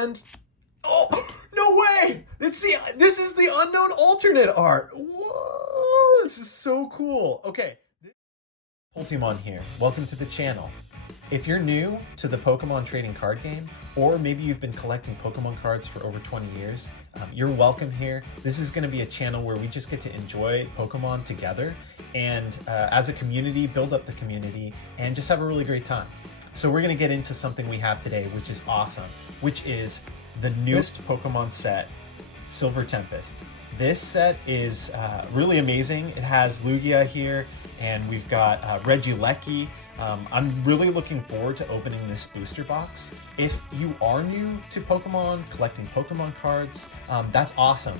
And oh, no way! This is the unknown alternate art. Whoa, this is so cool. Okay, Poltemon here. Welcome to the channel. If you're new to the Pokemon trading card game, or maybe you've been collecting Pokemon cards for over 20 years, you're welcome here. This is going to be a channel where we just get to enjoy Pokemon together and as a community, build up the community and just have a really great time. So we're going to get into something we have today, which is awesome, which is the newest Pokemon set, Silver Tempest. This set is really amazing. It has Lugia here, and we've got Regieleki. I'm really looking forward to opening this booster box. If you are new to Pokemon, collecting Pokemon cards, that's awesome.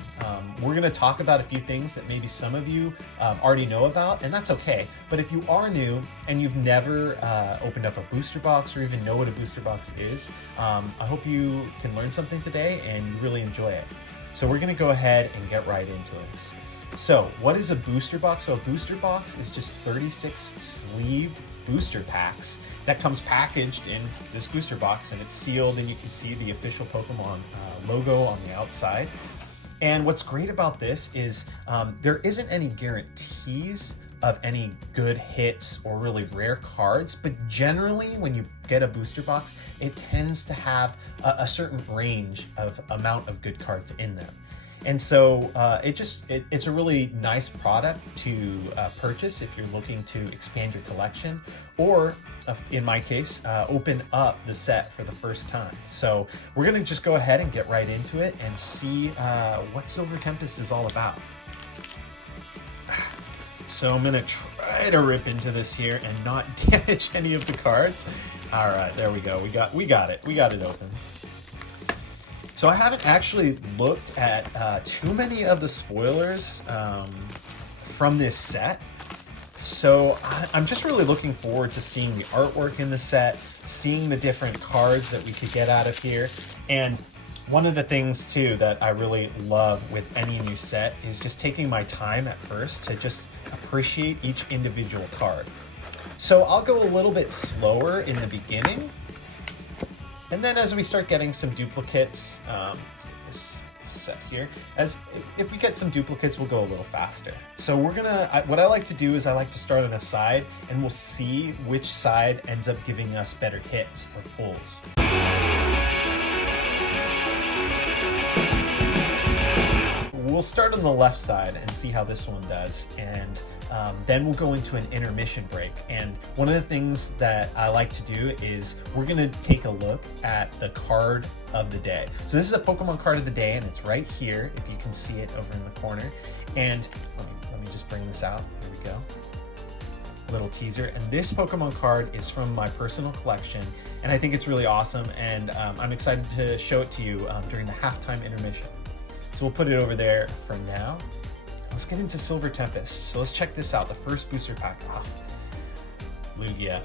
We're gonna talk about a few things that maybe some of you already know about, and that's okay. But if you are new and you've never opened up a booster box or even know what a booster box is, I hope you can learn something today and you really enjoy it. So we're gonna go ahead and get right into it. So what is a booster box? So a booster box is just 36 sleeved booster packs that comes packaged in this booster box, and it's sealed, and you can see the official Pokemon logo on the outside. And what's great about this is there isn't any guarantees of any good hits or really rare cards, but generally when you get a booster box, it tends to have a certain range of amount of good cards in them. And so it's a really nice product to purchase if you're looking to expand your collection, or in my case, open up the set for the first time. So we're gonna just go ahead and get right into it and see what Silver Tempest is all about. So I'm gonna try to rip into this here and not damage any of the cards. All right, there we go. We got it open. So I haven't actually looked at too many of the spoilers from this set. So I'm just really looking forward to seeing the artwork in the set, seeing the different cards that we could get out of here. And one of the things too that I really love with any new set is just taking my time at first to just appreciate each individual card. So I'll go a little bit slower in the beginning, and then as we start getting some duplicates, let's get this set here. If we get some duplicates, we'll go a little faster. So we're gonna, what I like to do is I like to start on a side, and we'll see which side ends up giving us better hits or pulls. We'll start on the left side and see how this one does, and then we'll go into an intermission break. And one of the things that I like to do is we're gonna take a look at the card of the day. So this is a Pokemon card of the day, and it's right here, if you can see it over in the corner. And let me just bring this out, here we go. A little teaser, and this Pokemon card is from my personal collection, and I think it's really awesome, and I'm excited to show it to you during the halftime intermission. So we'll put it over there for now. Let's get into Silver Tempest. So let's check this out. The first booster pack. Lugia.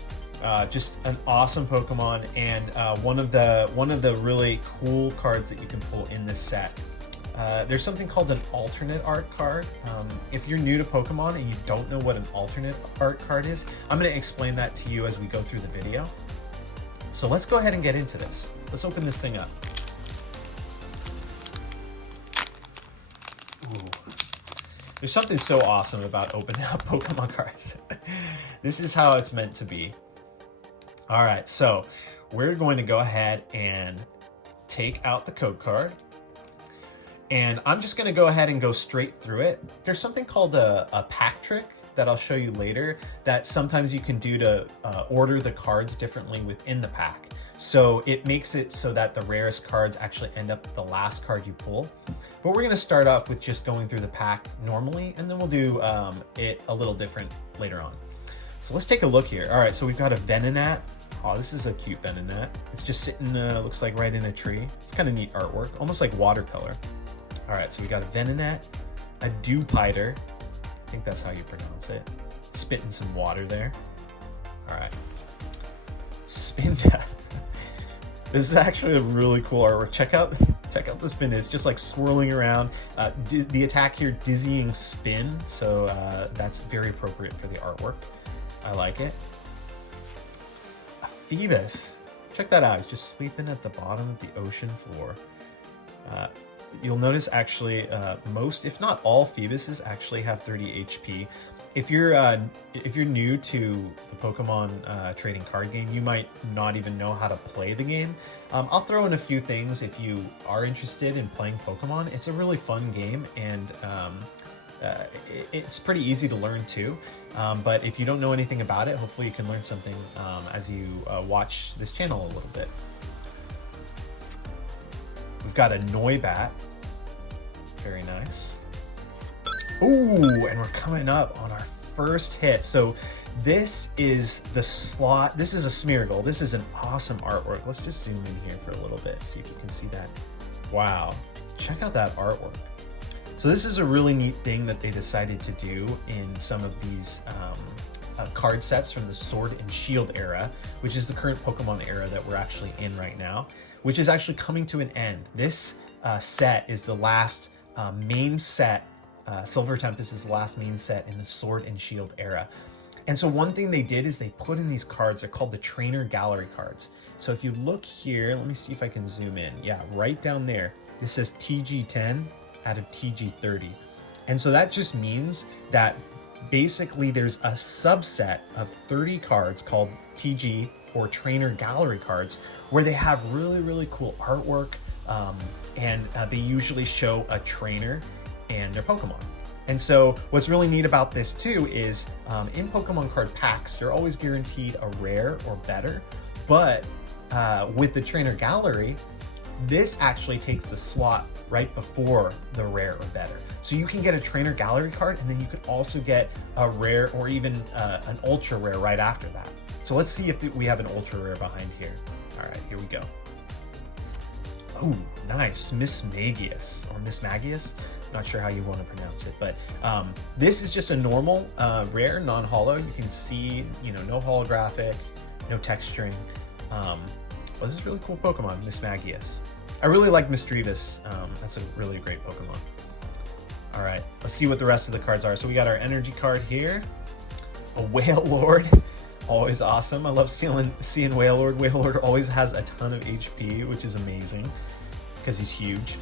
Just an awesome Pokemon, and one of the really cool cards that you can pull in this set. There's something called an alternate art card. If you're new to Pokemon and you don't know what an alternate art card is, I'm going to explain that to you as we go through the video. So let's go ahead and get into this. Let's open this thing up. Ooh. There's something so awesome about opening up Pokemon cards. This is how it's meant to be. All right, so we're going to go ahead and take out the code card. And I'm just going to go ahead and go straight through it. There's something called a pack trick that I'll show you later that sometimes you can do to order the cards differently within the pack. So it makes it so that the rarest cards actually end up the last card you pull. But we're going to start off with just going through the pack normally, and then we'll do it a little different later on. So let's take a look here. All right, so we've got a Venonat. Oh, this is a cute Venonat. It's just sitting, looks like right in a tree. It's kind of neat artwork, almost like watercolor. All right, so we got a Venonat, a Dewpider. I think that's how you pronounce it. Spitting some water there. All right. Spinda. This is actually a really cool artwork. Check out the spin. It's just like swirling around. The attack here, dizzying spin. So that's very appropriate for the artwork. I like it. A Phoebus. check that out. He's just sleeping at the bottom of the ocean floor. You'll notice actually most, if not all, Phoebuses actually have 30 HP. If you're new to the Pokemon trading card game, you might not even know how to play the game. I'll throw in a few things if you are interested in playing Pokemon. It's a really fun game, and it's pretty easy to learn too. But if you don't know anything about it, hopefully you can learn something as you watch this channel a little bit. We've got a Noibat. Very nice. Ooh, and we're coming up on our first hit. So this is the slot. This is a Smeargle. This is an awesome artwork. Let's just zoom in here for a little bit, see if you can see that. Wow, check out that artwork. So this is a really neat thing that they decided to do in some of these card sets from the Sword and Shield era, which is the current Pokemon era that we're actually in right now, which is actually coming to an end. This set is the last main set. Silver Tempest is the last main set in the Sword and Shield era. And so one thing they did is they put in these cards. They're called the Trainer Gallery cards. So if you look here, let me see if I can zoom in. Yeah, right down there, this says TG10 out of TG30. And so that just means that basically there's a subset of 30 cards called TG or Trainer Gallery cards where they have really, really cool artwork, and they usually show a trainer and their Pokemon. And so what's really neat about this too is in Pokemon card packs, you're always guaranteed a rare or better, but with the Trainer Gallery, this actually takes the slot right before the rare or better. So you can get a Trainer Gallery card, and then you could also get a rare or even an ultra rare right after that. So let's see if we have an ultra rare behind here. All right, here we go. Oh, nice, Miss Magius or Miss Magius. Not sure how you want to pronounce it, but this is just a normal rare non-holo. You can see, no holographic, no texturing. Well, this is a really cool Pokemon, Miss Magius. I really like Misdreavus. That's a really great Pokemon. All right, let's see what the rest of the cards are. So we got our energy card here, a Wailord, always awesome. I love seeing Wailord. Wailord always has a ton of HP, which is amazing because he's huge.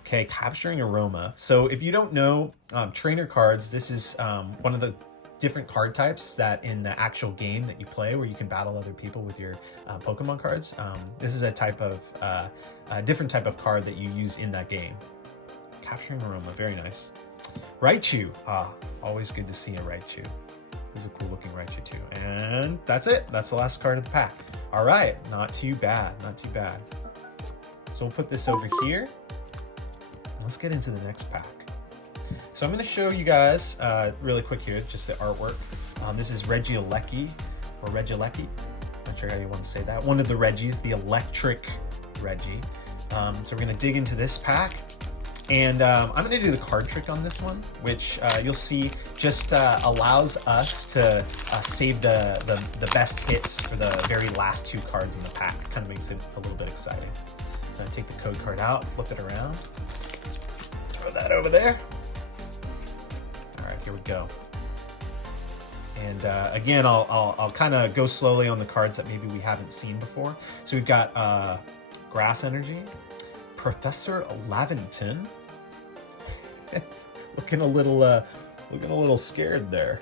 Okay, Capturing Aroma. So if you don't know, trainer cards, this is one of the different card types that in the actual game that you play where you can battle other people with your Pokemon cards. This is a different type of card that you use in that game. Capturing Aroma, very nice. Raichu, always good to see a Raichu. This is a cool looking Raichu too. And that's it, that's the last card of the pack. All right, not too bad, not too bad. So we'll put this over here. Let's get into the next pack. So I'm going to show you guys really quick here, just the artwork. This is Regieleki, or Regieleki. Not sure how you want to say that. One of the Reggies, the electric Reggie. So we're going to dig into this pack. And I'm going to do the card trick on this one, which you'll see just allows us to save the best hits for the very last two cards in the pack. Kind of makes it a little bit exciting. So I take the code card out, flip it around. Let's throw that over there. All right, here we go. And again, I'll kind of go slowly on the cards that maybe we haven't seen before. So we've got Grass Energy, Professor Lavington, looking a little scared there.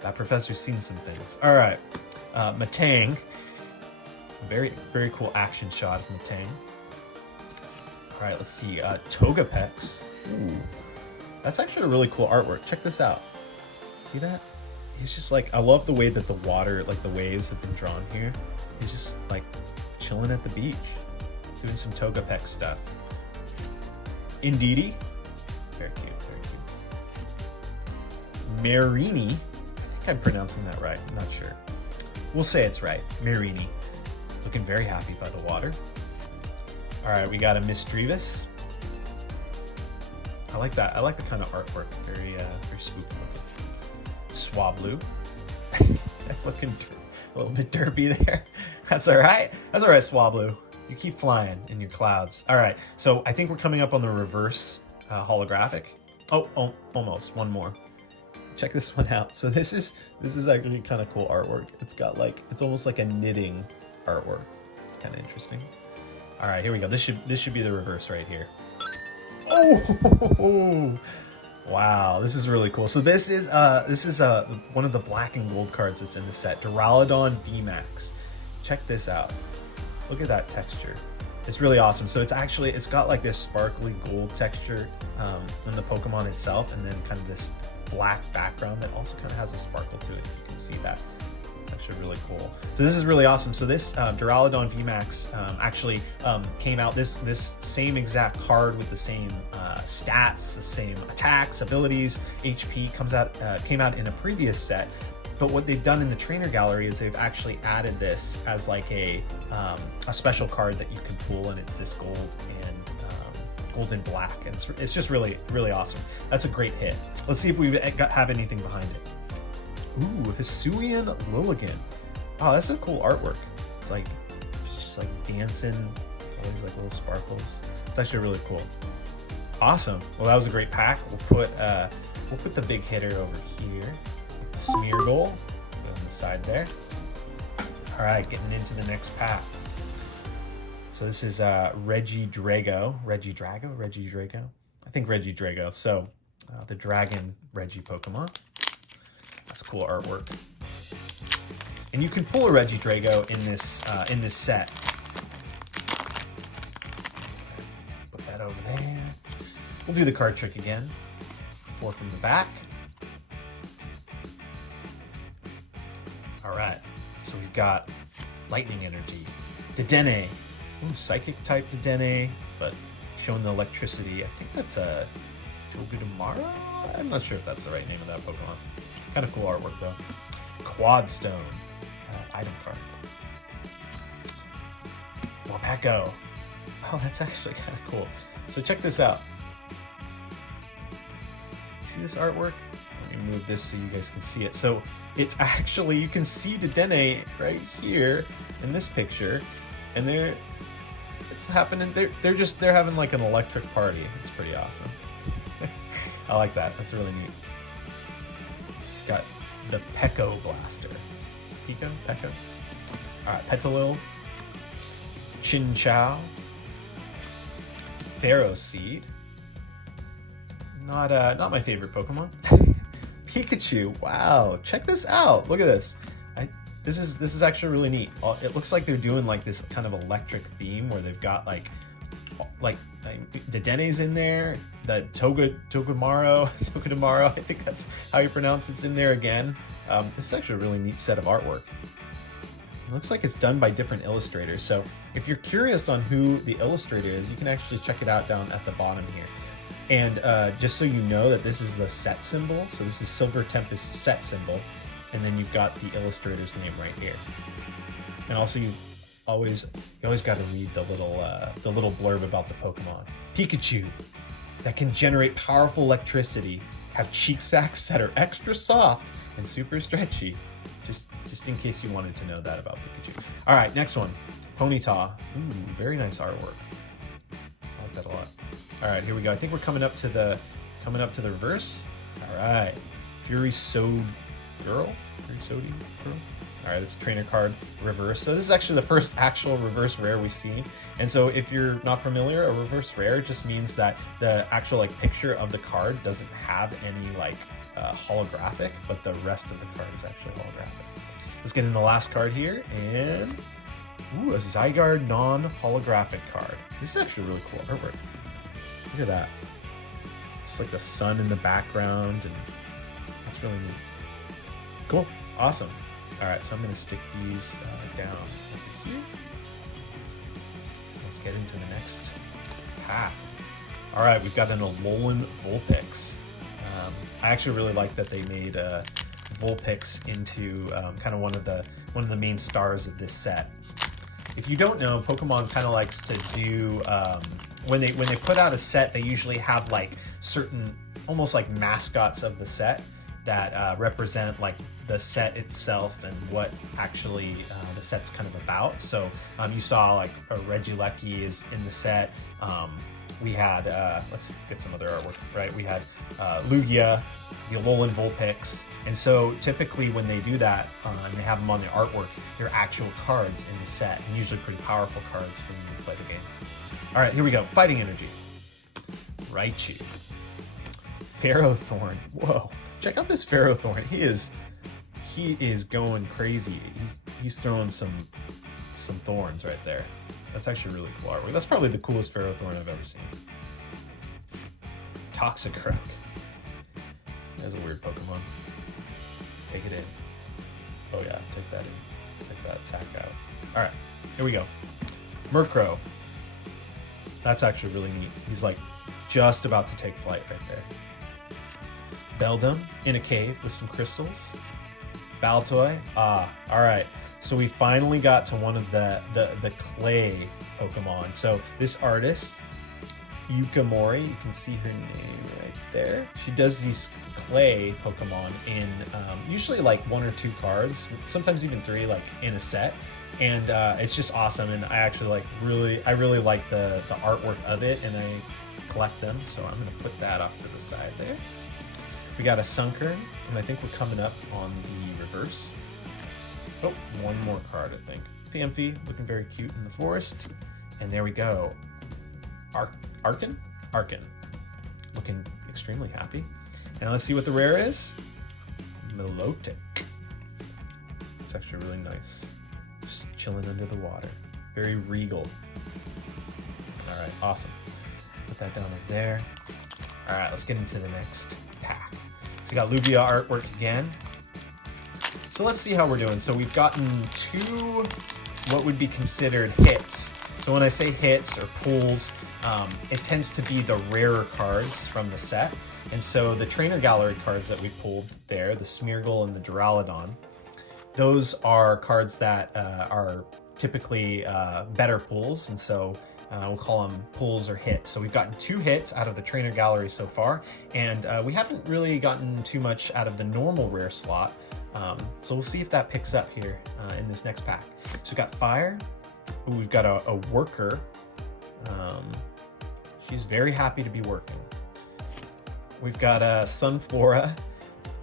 That professor's seen some things. All right, Matang, very cool action shot of Matang. All right, let's see, Togepex. Ooh, that's actually a really cool artwork. Check this out. See that? He's just like, I love the way that the water, like the waves have been drawn here. He's just like chilling at the beach, doing some Togepex stuff. Indeedee, very cute, very cute. Marini, I think I'm pronouncing that right, I'm not sure. We'll say it's right, Marini. Looking very happy by the water. All right, we got a Misdreavus. I like that. I like the kind of artwork. Very spooky looking. Swablu. Looking a little bit derpy there. That's all right. That's all right, Swablu. You keep flying in your clouds. All right, so I think we're coming up on the reverse holographic. Oh, almost. One more. check this one out. So this is actually kind of cool artwork. It's got like, it's almost like a knitting artwork. It's kind of interesting. All right, here we go. This should be the reverse right here. Oh, wow, this is really cool. So this is one of the black and gold cards that's in the set, Duraludon VMAX. Check this out. Look at that texture. It's really awesome. So it's got like this sparkly gold texture in the Pokemon itself, and then kind of this black background that also kind of has a sparkle to it. You can see that. It's actually really cool. So this is really awesome. So this Duraludon VMAX actually came out, this same exact card with the same stats, the same attacks, abilities, HP came out in a previous set. But what they've done in the trainer gallery is they've actually added this as like a special card that you can pull, and it's this gold and black, and it's just really, really awesome. That's a great hit. Let's see if we have anything behind it. Ooh, Hisuian Lilligant. Oh, that's a cool artwork. It's like just like dancing, all these like little sparkles. It's actually really cool. Awesome. Well, that was a great pack. We'll put the big hitter over here. Smeargle on the side there. All right, getting into the next pack. So this is Regidrago. I think Regidrago. So the Dragon Regi Pokemon. That's cool artwork. And you can pull a Regidrago in this set. Put that over there. We'll do the card trick again. 4 from the back. All right, so we've got Lightning Energy, Dedenne, Psychic type Dedenne, but showing the electricity. I think that's a Togedemaru? I'm not sure if that's the right name of that Pokemon. Kind of cool artwork though. Quadstone, item card. Wapako. Oh, that's actually kind of cool. So check this out. You see this artwork? Let me move this so you guys can see it. So it's actually, you can see Dedenne right here in this picture, and it's happening. They're having like an electric party. It's pretty awesome. I like that. That's really neat. It's got the Peko Blaster. Peko? All right, Petalil, Chinchou, Pharaoh Seed. Not my favorite Pokemon. Pikachu. Wow, check this out. Look at this. This is actually really neat. It looks like they're doing like this kind of electric theme where they've got like Dedenne's in there, the Togedemaru, I think that's how you pronounce it's in there again. This is actually a really neat set of artwork. It looks like it's done by different illustrators. So if you're curious on who the illustrator is, you can actually check it out down at the bottom here. And just so you know that this is the set symbol, so this is Silver Tempest set symbol, and then you've got the illustrator's name right here. And also you always got to read the little blurb about the Pokemon. Pikachu, that can generate powerful electricity, have cheek sacs that are extra soft and super stretchy. Just in case you wanted to know that about Pikachu. All right, next one, Ponyta. Ooh, very nice artwork. I like that a lot. All right, here we go. I think we're coming up to the reverse. All right, Fury Sodi Girl. All right, it's a trainer card reverse. So this is actually the first actual reverse rare we see. And so if you're not familiar, a reverse rare just means that the actual like picture of the card doesn't have any like holographic, but the rest of the card is actually holographic. Let's get in the last card here, and ooh, a Zygarde non-holographic card. This is actually really cool artwork. Look at that. Just like the sun in the background, and that's really neat. Cool, awesome. All right, so I'm gonna stick these down over here. Let's get into the next pack. All right, we've got an Alolan Vulpix. I actually really like that they made Vulpix into kind of one of the main stars of this set. If you don't know, Pokemon kind of likes to do when they put out a set, they usually have like certain almost like mascots of the set that represent like the set itself and what actually the set's kind of about. So you saw like a Regieleki is in the set. we had, let's get some other artwork, right? We had Lugia, the Alolan Vulpix, and so typically when they do that and they have them on the artwork, they're actual cards in the set, and usually pretty powerful cards when you play the game. All right, here we go. Fighting Energy. Raichu. Ferrothorn. Whoa. Check out this Ferrothorn. He is going crazy. He's throwing some thorns right there. That's actually really cool artwork. That's probably the coolest Ferrothorn I've ever seen. Toxicroak. That's a weird Pokemon. Take it in. Oh yeah, take that in. Take that sack out. All right, here we go. Murkrow. That's actually really neat. He's like just about to take flight right there. Beldum in a cave with some crystals. Baltoy. All right. So we finally got to one of the clay Pokemon. So this artist, Yukamori, you can see her name right there. She does these clay Pokemon in usually like 1 or 2 cards, sometimes even 3, like in a set. And it's just awesome. And I actually really like the artwork of it, and I collect them. So I'm gonna put that off to the side there. We got a Sunkern, and I think we're coming up on the reverse. Oh, one more card, I think. Phanpy, looking very cute in the forest. And there we go. Arkin, looking extremely happy. Now let's see what the rare is. Milotic. It's actually really nice. Just chilling under the water. Very regal. All right, awesome. Put that down right there. All right, let's get into the next pack. So we got Lugia artwork again. So let's see how we're doing. So we've gotten 2 what would be considered hits. So when I say hits or pulls, it tends to be the rarer cards from the set. And so the trainer gallery cards that we pulled there, the Smeargle and the Duraludon, those are cards that are typically better pulls. And so we'll call them pulls or hits. So we've gotten 2 hits out of the trainer gallery so far. And we haven't really gotten too much out of the normal rare slot. So we'll see if that picks up here in this next pack. So we've got Fire. Ooh, we've got a worker. She's very happy to be working. We've got Sunflora,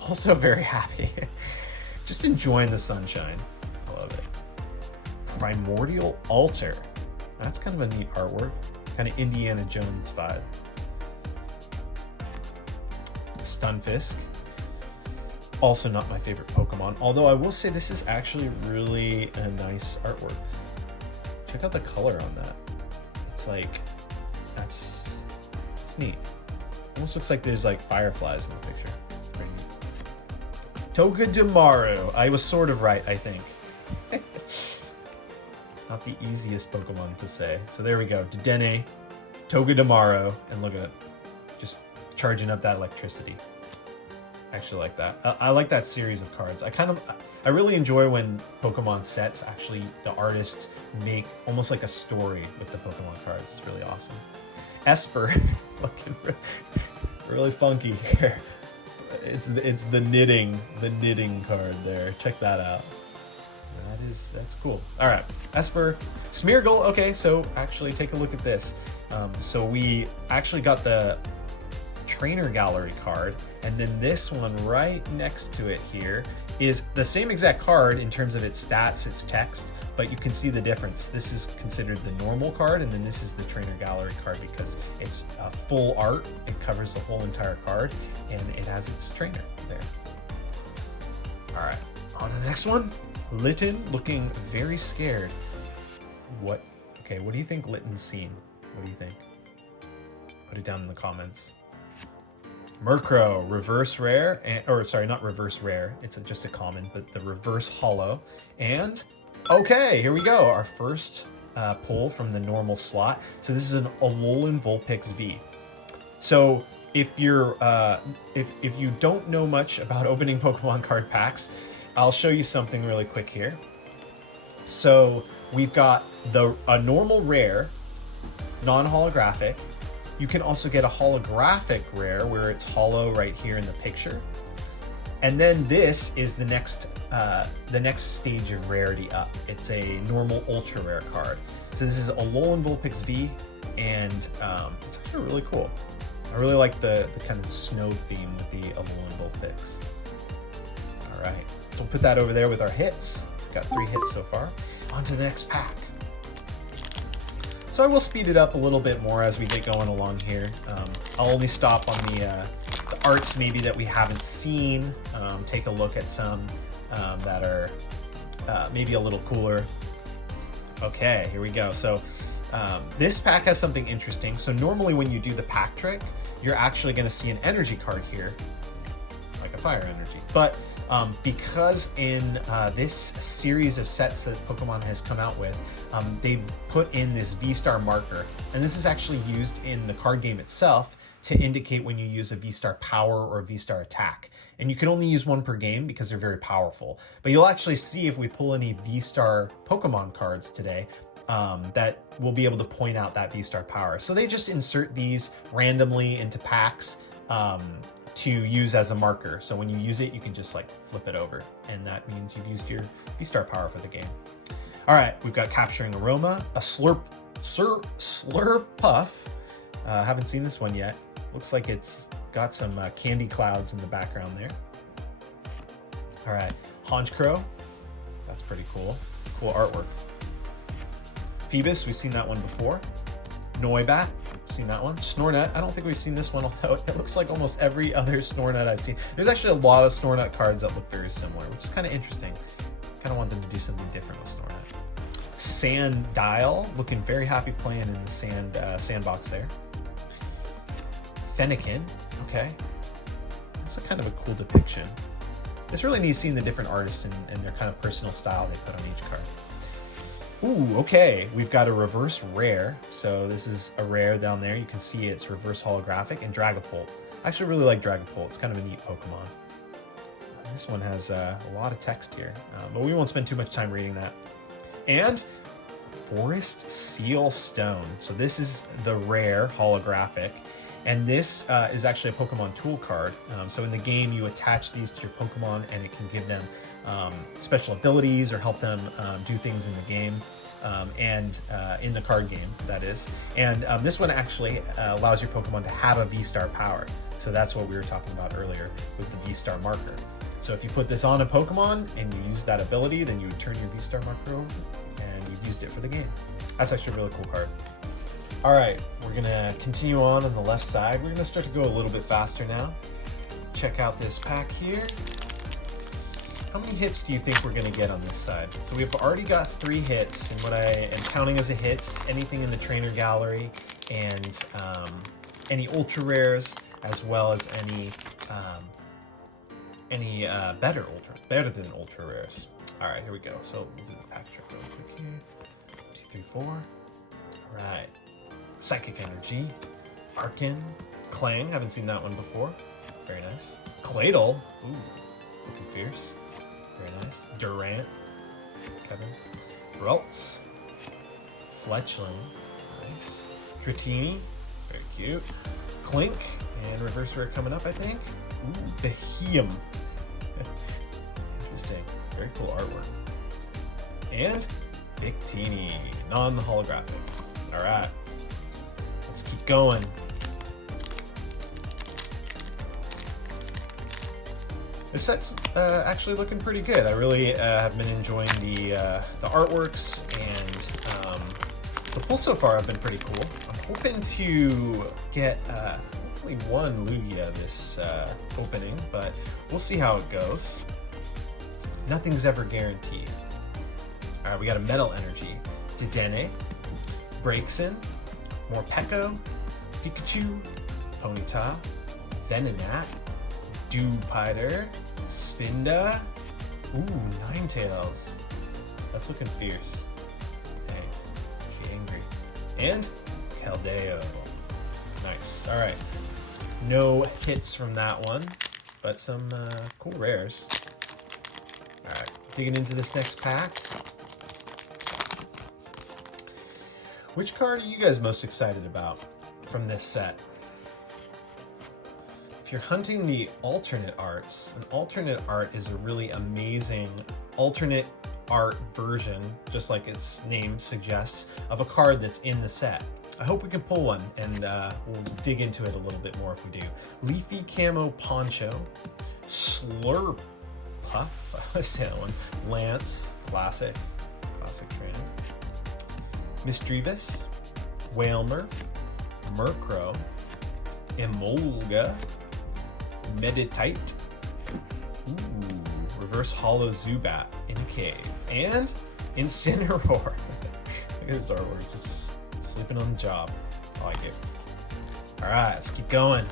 also very happy. Just enjoying the sunshine. I love it. Primordial Altar. That's kind of a neat artwork. Kind of Indiana Jones vibe. Stunfisk. Also not my favorite Pokemon, although I will say this is actually really a nice artwork. Check out the color on that. It's like, it's neat. Almost looks like there's like fireflies in the picture. It's pretty neat. Togedemaru. I was sort of right, I think. Not the easiest Pokemon to say. So there we go. Dedenne, Togedemaru, and look at it. Just charging up that electricity. Actually like that. I like that series of cards. I really enjoy when Pokemon sets actually, the artists make almost like a story with the Pokemon cards. It's really awesome. Esper, looking really funky here. It's the knitting card there. Check that out. That's cool. All right, Esper, Smeargle. Okay, so actually take a look at this. So we actually got the trainer gallery card, and then this one right next to it here is the same exact card in terms of its stats, its text, but you can see the difference. This is considered the normal card, and then this is the trainer gallery card because it's full art. It covers the whole entire card, and it has its trainer there. All right, on to the next one. Litten looking very scared. What do you think Litten's seen? What do you think? Put it down in the comments. Murkrow, reverse rare, or sorry, not reverse rare, it's just a common, but the reverse holo. And, okay, here we go, our first pull from the normal slot. So this is an Alolan Vulpix V. So if you're, if you don't know much about opening Pokemon card packs, I'll show you something really quick here. So we've got a normal rare, non-holographic. You can also get a holographic rare where it's holo right here in the picture. And then this is the next stage of rarity up. It's a normal ultra rare card. So this is Alolan Vulpix V, and it's actually really cool. I really like the kind of snow theme with the Alolan Vulpix. All right, so we'll put that over there with our hits. So we've got 3 hits so far. On to the next pack. So I will speed it up a little bit more as we get going along here. I'll only stop on the arts maybe that we haven't seen, take a look at some that are maybe a little cooler. Okay, here we go. So this pack has something interesting. So normally when you do the pack trick, you're actually going to see an energy card here, like a fire energy. But because in this series of sets that Pokemon has come out with, they've put in this V-Star marker. And this is actually used in the card game itself to indicate when you use a V-Star power or a V-Star attack. And you can only use 1 per game because they're very powerful. But you'll actually see if we pull any V-Star Pokemon cards today, that we'll be able to point out that V-Star power. So they just insert these randomly into packs to use as a marker. So when you use it, you can just like flip it over, and that means you've used your V-Star power for the game. All right, we've got Capturing Aroma, a Slurpuff. Haven't seen this one yet. Looks like it's got some candy clouds in the background there. All right, Honchkrow. That's pretty cool. Cool artwork. Phoebus, we've seen that one before. Noibat, seen that one. Snornut, I don't think we've seen this one, although it looks like almost every other Snornut I've seen. There's actually a lot of Snornut cards that look very similar, which is kind of interesting. Kind of want them to do something different with Snornut. Sandile, looking very happy playing in the sandbox there. Fennekin, okay. That's a kind of a cool depiction. It's really neat seeing the different artists and their kind of personal style they put on each card. Ooh, okay, we've got a reverse rare. So this is a rare down there. You can see it's reverse holographic, and Dragapult. I actually really like Dragapult. It's kind of a neat Pokemon. This one has a lot of text here, but we won't spend too much time reading that. And Forest Seal Stone. So this is the rare holographic, and this is actually a Pokemon tool card. So in the game, you attach these to your Pokemon, and it can give them special abilities or help them do things in the game, and in the card game, that is. And this one actually allows your Pokemon to have a V-Star power. So that's what we were talking about earlier with the V-Star marker. So if you put this on a Pokemon and you use that ability, then you would turn your V-Star marker over and you've used it for the game. That's actually a really cool card. All right, we're gonna continue on the left side. We're gonna start to go a little bit faster now. Check out this pack here. How many hits do you think we're gonna get on this side? So we've already got 3 hits, and what I am counting as a hits, anything in the trainer gallery, and any ultra rares, as well as any better than ultra rares. All right, here we go. So we'll do the pack trick real quick here. 2, 3, 4. All right. Psychic Energy, Arkin, Clang. Haven't seen that one before. Very nice. Claydol. Ooh, looking fierce. Very nice. Durant, Kevin. Ralts, Fletchling. Nice. Dratini. Very cute. Clink, and reverse rare coming up, I think. Ooh, Beheeyem. Interesting. Very cool artwork. And Victini, non-holographic. All right, let's keep going. This set's actually looking pretty good. I really have been enjoying the artworks, and the pulls so far have been pretty cool. I'm hoping to get hopefully 1 Lugia this opening, but we'll see how it goes. Nothing's ever guaranteed. All right, we got a Metal Energy, Dedenne, Braixen, Morpeko, Pikachu, Ponyta, Venonat, Dewpider, Spinda, ooh, Ninetales. That's looking fierce. Dang, she angry. And Keldeo. Nice. All right. No hits from that one, but some cool rares. All right, digging into this next pack. Which card are you guys most excited about from this set? If you're hunting the alternate arts, an alternate art is a really amazing alternate art version, just like its name suggests, of a card that's in the set. I hope we can pull one, and we'll dig into it a little bit more if we do. Leafy Camo Poncho, Slurp Puff, I say that one. Lance, classic trainer. Misdreavus, Whalmer, Murkrow, Emolga, Meditite, Reverse Hollow Zubat in a cave, and Incineroar. Look at this artwork, just sleeping on the job. I like it. Alright, let's keep going.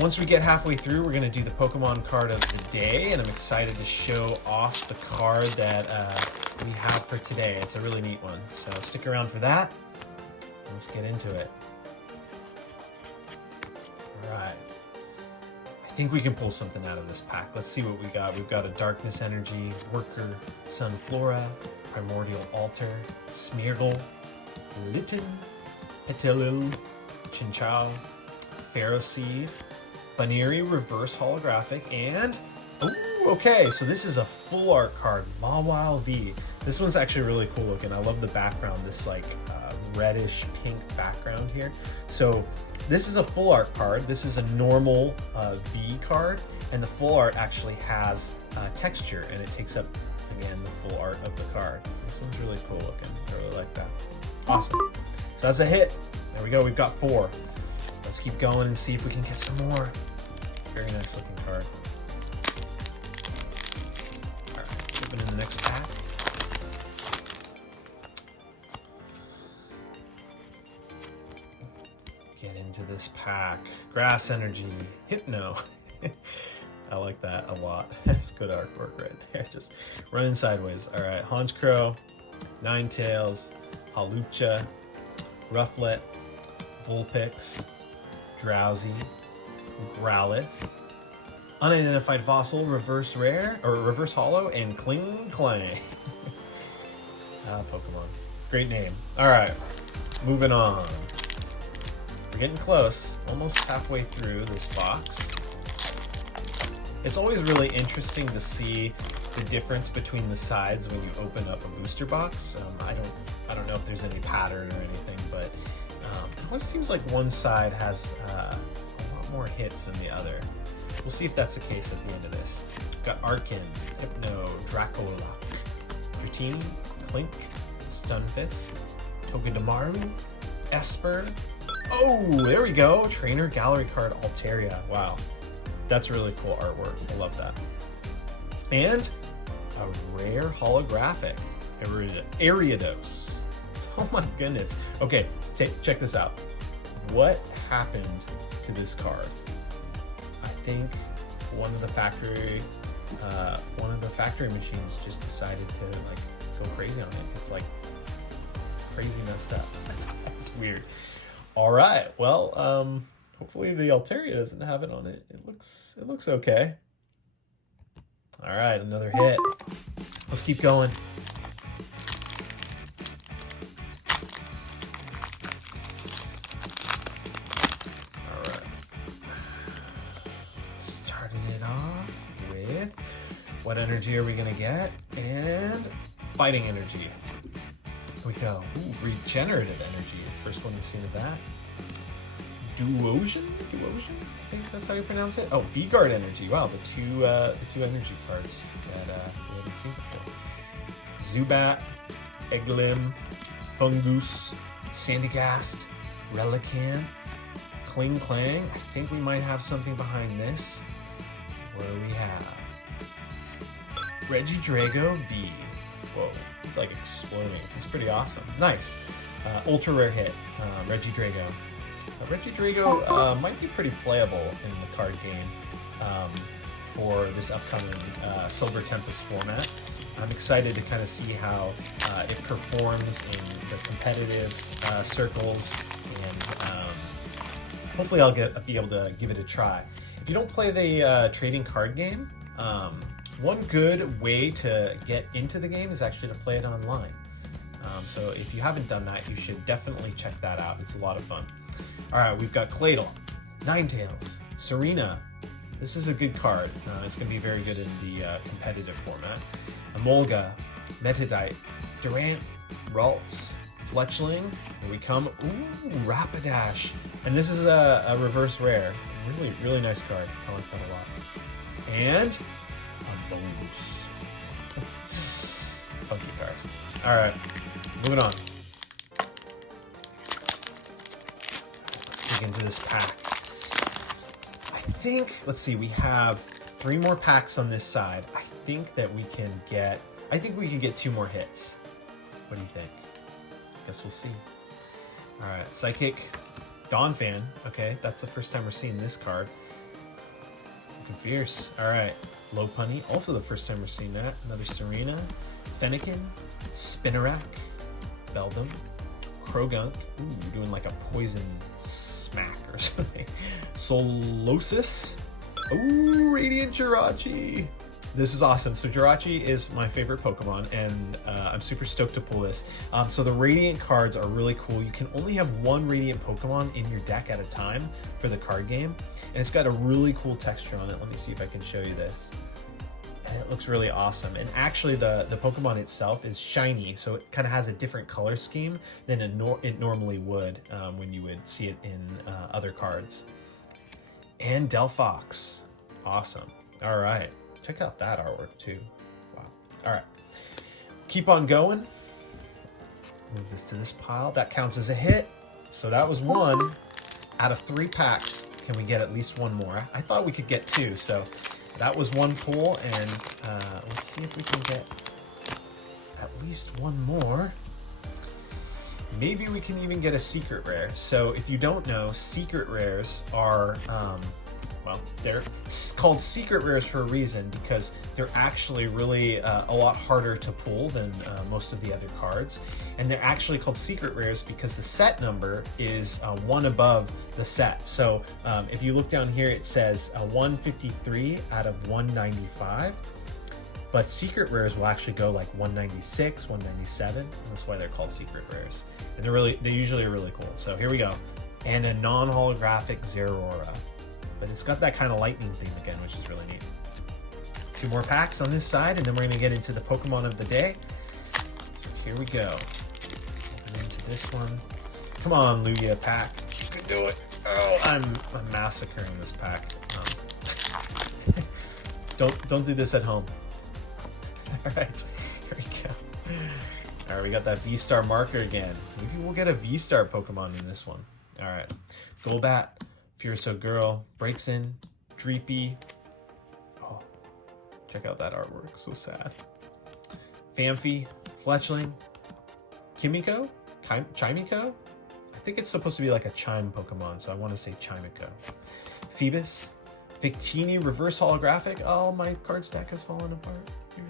Once we get halfway through, we're going to do the Pokemon card of the day, and I'm excited to show off the card that we have for today. It's a really neat one, so stick around for that. Let's get into it. Alright. I think we can pull something out of this pack. Let's see what we got. We've got a Darkness Energy, Worker, Sunflora, Primordial Altar, Smeargle, Litten, Petilil, Chinchou, Ferroseed, Baneri Reverse Holographic, and ooh, okay, so this is a full art card, Mawile V. This one's actually really cool looking. I love the background, this like reddish pink background here. So this is a full art card. This is a normal V card, and the full art actually has texture, and it takes up again the full art of the card. So this one's really cool looking. I really like that. Awesome. So that's a hit. There we go. We've got 4. Let's keep going and see if we can get some more. Very nice looking card. Alright, open in the next pack. Get into this pack. Grass Energy, Hypno. I like that a lot. That's good artwork right there. Just running sideways. Alright, Honchkrow, Ninetales, Hawlucha, Rufflet, Vulpix, Drowsy, Growlithe, Unidentified Fossil, Reverse Rare, or Reverse Hollow, and Kling Clang. Pokemon. Great name. Alright, moving on. We're getting close, almost halfway through this box. It's always really interesting to see the difference between the sides when you open up a booster box. I don't know if there's any pattern or anything, but it always seems like one side has a lot more hits than the other. We'll see if that's the case at the end of this. We've got Arkin, Hypno, Dracola, Dratini, Clink, Stunfisk, Togedemaru, Esper. Oh, there we go. Trainer Gallery card Altaria. Wow. That's really cool artwork. I love that. And a rare holographic Ariados. Oh my goodness. Okay, check this out. What happened to this card? I think one of the factory machines just decided to like go crazy on it. It's like crazy messed up. That's weird. All right. Well, hopefully the Altaria doesn't have it on it. It looks okay. All right, another hit. Let's keep going. All right. Starting it off with what energy are we gonna get? And fighting energy. Here we go. Ooh, regenerative energy. First one we've seen of that. Duosion? I think that's how you pronounce it. Oh, V-Guard energy. Wow, the two energy cards that we haven't seen before. Zubat, Eglim, Fungoose, Sandygast, Relicanth, Kling Clang. I think we might have something behind this. What do we have? Regidrago V. Whoa, it's like exploding. It's pretty awesome. Nice. Ultra rare hit, Regidrago. Regidrago might be pretty playable in the card game for this upcoming Silver Tempest format. I'm excited to kind of see how it performs in the competitive circles, and hopefully I'll be able to give it a try. If you don't play the trading card game, one good way to get into the game is actually to play it online. So if you haven't done that, you should definitely check that out. It's a lot of fun. All right, we've got Claydol, Ninetales, Serena. This is a good card. It's going to be very good in the competitive format. Emolga, Metadite, Durant, Ralts, Fletchling, here we come. Ooh, Rapidash. And this is a reverse rare. Really, really nice card. I like that a lot. And a bonus. Funky card. All right, moving on. Let's dig into this pack. I think, let's see, we have 3 more packs on this side. I think we can get 2 more hits. What do you think? Guess we'll see. All right, Psychic, Dawn Fan. Okay, that's the first time we're seeing this card. Looking fierce. All right, Lopunny, also the first time we're seeing that. Another Serena, Fennekin, Spinarak, Beldum, Krogunk. Ooh, doing like a poison smack or something. Solosis. Ooh, Radiant Jirachi. This is awesome. So Jirachi is my favorite Pokemon, and I'm super stoked to pull this. So the Radiant cards are really cool. You can only have 1 Radiant Pokemon in your deck at a time for the card game, and it's got a really cool texture on it. Let me see if I can show you this. And it looks really awesome. And actually the Pokemon itself is shiny, so it kind of has a different color scheme than it normally would when you would see it in other cards. And Delphox. Awesome. All right. Check out that artwork too. Wow. All right. Keep on going. Move this to this pile. That counts as a hit. So that was 1 out of 3 packs. Can we get at least 1 more? I thought we could get 2. So that was 1 pull, and let's see if we can get at least 1 more. Maybe we can even get a secret rare. So if you don't know, secret rares are, well, they're called secret rares for a reason, because they're actually really a lot harder to pull than most of the other cards. And they're actually called secret rares because the set number is 1 above the set. So if you look down here, it says 153 out of 195. But secret rares will actually go like 196, 197. That's why they're called secret rares. And they usually are really cool. So here we go. And a non-holographic Zeraora. But it's got that kind of lightning theme again, which is really neat. 2 more packs on this side, and then we're gonna get into the Pokemon of the day. So here we go. Open into this one. Come on, Lugia pack. You can do it. Oh, I'm massacring this pack. Don't do this at home. All right, here we go. All right, we got that V-Star marker again. Maybe we'll get a V-Star Pokemon in this one. All right, Golbat, Furso Girl, breaks in, Dreepy. Oh, check out that artwork, so sad. Phanpy, Fletchling, Kimiko, Chimiko. I think it's supposed to be like a chime Pokemon, so I want to say Chimiko. Phoebus, Victini, reverse holographic. Oh, my card stack has fallen apart. Here.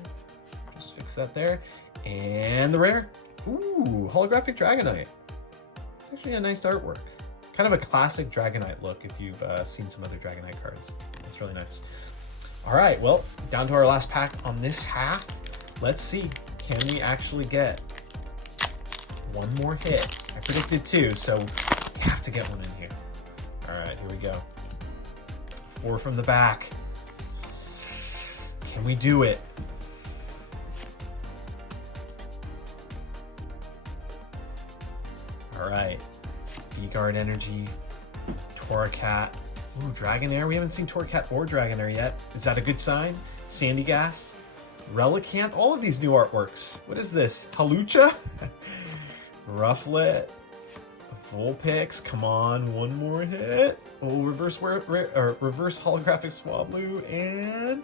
Just fix that there. And the rare. Ooh, holographic Dragonite. It's actually a nice artwork. Kind of a classic Dragonite look if you've seen some other Dragonite cards. It's really nice. All right, well, down to our last pack on this half. Let's see, can we actually get 1 more hit? I predicted 2, so we have to get 1 in here. All right, here we go. 4 from the back. Can we do it? All right. V-Guard Energy, Torracat, ooh, Dragonair. We haven't seen Torracat or Dragonair yet. Is that a good sign? Sandygast, Relicanth, all of these new artworks. What is this? Halucha? Rufflet, Vulpix, come on, 1 more hit. Oh, reverse holographic Swablu, and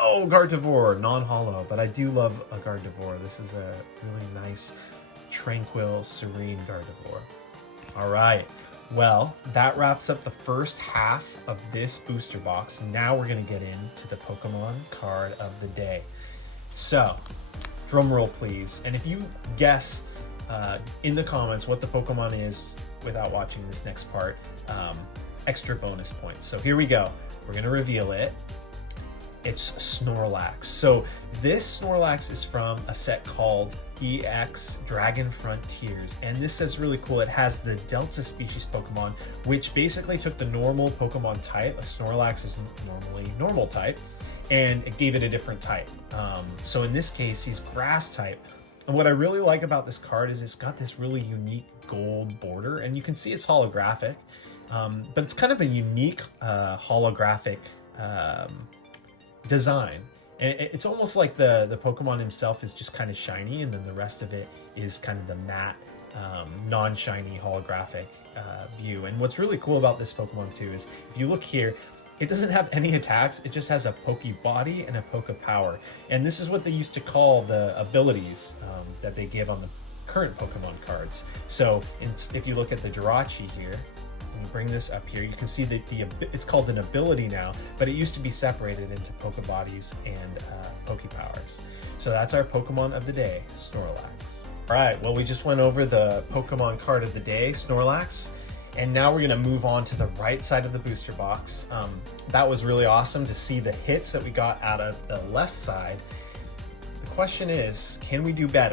oh, Gardevoir, non-holo, but I do love a Gardevoir. This is a really nice, tranquil, serene Gardevoir. All right, well, that wraps up the first half of this booster box. Now we're gonna get into the Pokemon card of the day. So, drum roll please. And if you guess in the comments what the Pokemon is without watching this next part, extra bonus points. So here we go. We're gonna reveal it. It's Snorlax. So this Snorlax is from a set called EX Dragon Frontiers, and this is really cool. It has the Delta species Pokemon, which basically took the normal Pokemon type. A Snorlax is normally normal type, and it gave it a different type. So in this case, he's grass type, And what I really like about this card is it's got this really unique gold border, and you can see it's holographic, but it's kind of a unique holographic design. And it's almost like the Pokemon himself is just kind of shiny, and then the rest of it is kind of the matte, non-shiny holographic view. And what's really cool about this Pokemon too is if you look here, it doesn't have any attacks, it just has a Poke Body and a Poke Power. And this is what they used to call the abilities that they give on the current Pokemon cards. So if you look at the Jirachi here, and you bring this up here, you can see that it's called an ability now, but it used to be separated into Poke Bodies and Poke Powers. So that's our Pokemon of the day, Snorlax. All right, well, we just went over the Pokemon card of the day, Snorlax. And now we're gonna move on to the right side of the booster box. That was really awesome to see the hits that we got out of the left side. The question is, can we do better?